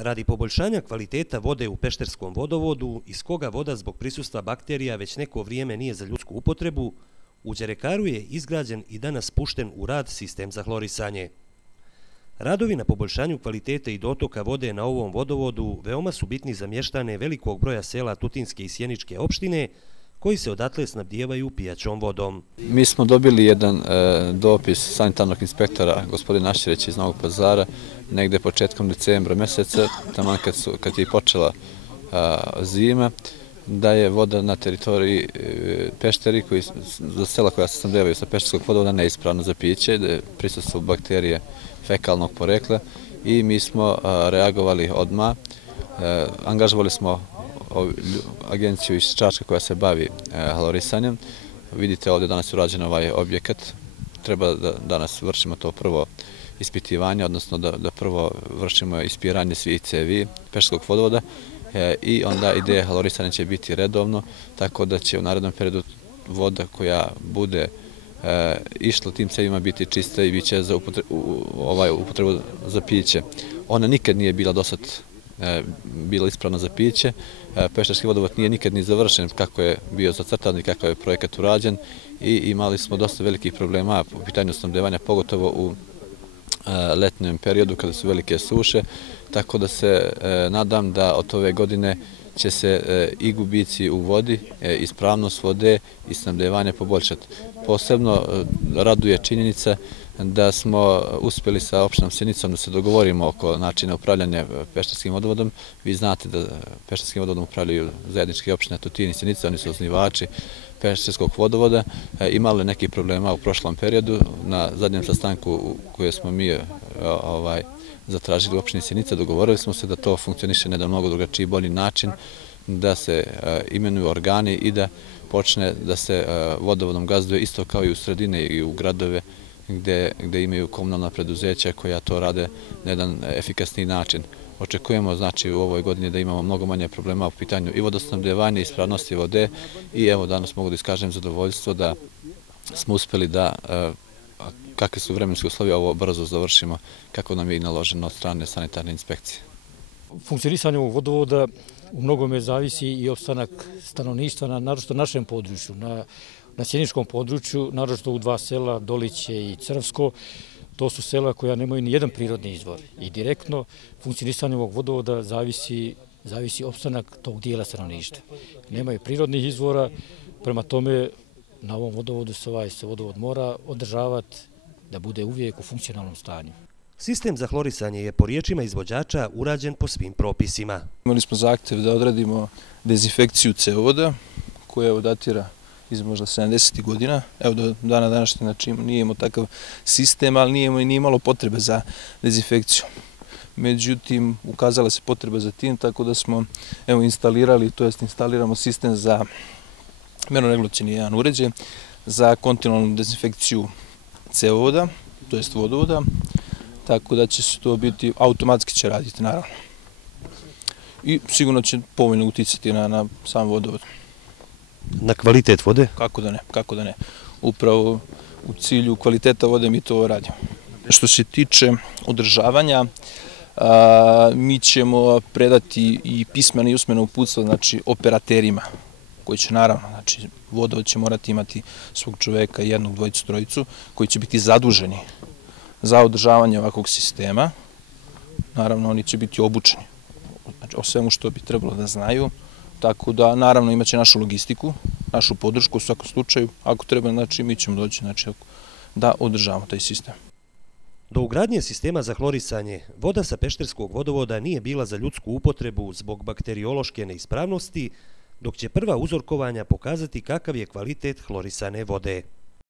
Radi poboljšanja kvaliteta vode u pešterskom vodovodu, iz koga voda zbog prisustva bakterija već neko vrijeme nije za ljudsku upotrebu, u Đerekaru je izgrađen i danas pušten u rad sistem za hlorisanje. Radovi na poboljšanju kvalitete i dotoka vode na ovom vodovodu veoma su bitni za mještane velikog broja sela Tutinske i Sjeničke opštine, koji se odatle snabdijevaju pijaćom vodom. Mi smo dobili jedan dopis sanitarnog inspektora gospodina Ašćerića iz Novog Pazara negde početkom decembra mjeseca, taman kad je počela zima, da je voda na teritoriji Pešteri, za sela koja se snabdijevaju sa pešterskog vodovoda, neispravna za piće, da je prisustvo bakterije fekalnog porekla i mi smo reagovali odmah. Angažovali smo agenciju iz Čačka koja se bavi hlorisanjem. Vidite ovdje danas je urađen ovaj objekat. Treba da danas vršimo to prvo ispitivanje, odnosno da prvo vršimo ispiranje svih cevi pešterskog vodovoda i onda ideja hlorisanja će biti redovno, tako da će u narednom periodu voda koja bude išla tim cevima biti čista i bit će za upotrebu za piće. Ona nikad nije bila dosad bila ispravna za piće. Pešterski vodovod nije nikad ni završen kako je bio zacrtan i kakav je projekat urađen i imali smo dosta velikih problema u pitanju snabdevanja, pogotovo u letnjem periodu kada su velike suše, tako da se nadam da od ove godine će se i gubici u vodi, ispravnost vode i snabdevanje poboljšati. Posebno raduje činjenica da smo uspjeli sa opštinom Sjenicom da se dogovorimo oko načina upravljanja pešterskim vodovodom. Vi znate da pešterskim vodovodom upravljaju zajedničke opštine Tutin i Sjenica, oni su osnivači pešterskog vodovoda. Imali nekih problema u prošlom periodu. Na zadnjem sastanku koje smo mi zatražili u opštini Sjenica, dogovorili smo se da to funkcioniše na jedan mnogo drugačiji i bolji način, da se imenuju organi i da počne da se vodovodom gazduje isto kao i u sredine i u gradove gde imaju komunalna preduzeća koja to rade na jedan efikasniji način. Očekujemo znači u ovoj godini da imamo mnogo manje problema u pitanju i vodosnabdevanja i ispravnosti vode i evo danas mogu da iskažem zadovoljstvo da smo uspeli da kakvi su vremenski uslovi ovo brzo završimo kako nam je i naloženo od strane sanitarne inspekcije. Funkcionisanje ovog vodovoda u mnogome zavisi i opstanak stanovništva, naročito na našem području, na sjeničkom području, naročito u dva sela, Doliće i Crvsko. To su sela koja nemaju ni jedan prirodni izvor i direktno funkcionisanje ovog vodovoda zavisi opstanak tog dijela stanovništva. Nemaju prirodnih izvora, prema tome na ovom vodovodu se vodovod mora održavati da bude uvijek u funkcionalnom stanju. Sistem za hlorisanje je po riječima izvođača urađen po svim propisima. Imali smo zahtev da odradimo dezinfekciju cevovoda koja datira iz možda 70. godina. Evo do dana današnje, znači nije imao takav sistem, ali nije imalo potrebe za dezinfekciju. Međutim, ukazala se potreba za tim, tako da smo instalirali, to jest instaliramo sistem za merno-regulacioni jedan uređaj za kontinualnu dezinfekciju cevovoda, to jest vodovoda, tako da će se to biti, automatski će raditi naravno. I sigurno će povoljno uticati na sam vodovod. Na kvalitet vode? Kako da ne. Upravo u cilju kvaliteta vode mi to radimo. Što se tiče održavanja, mi ćemo predati i pismeno i usmeno uputstvo, znači operaterima, koji će naravno, znači vodovod će morati imati svog čoveka, jednog, dvojicu, trojicu, koji će biti zaduženi za održavanje ovakvog sistema. Naravno, oni će biti obučeni o svemu što bi trebalo da znaju, tako da naravno imaće našu logistiku, našu podršku u svakom slučaju. Ako treba, znači mi ćemo doći da održavamo taj sistem. Do ugradnje sistema za hlorisanje, voda sa pešterskog vodovoda nije bila za ljudsku upotrebu zbog bakteriološke neispravnosti, dok će prva uzorkovanja pokazati kakav je kvalitet hlorisane vode.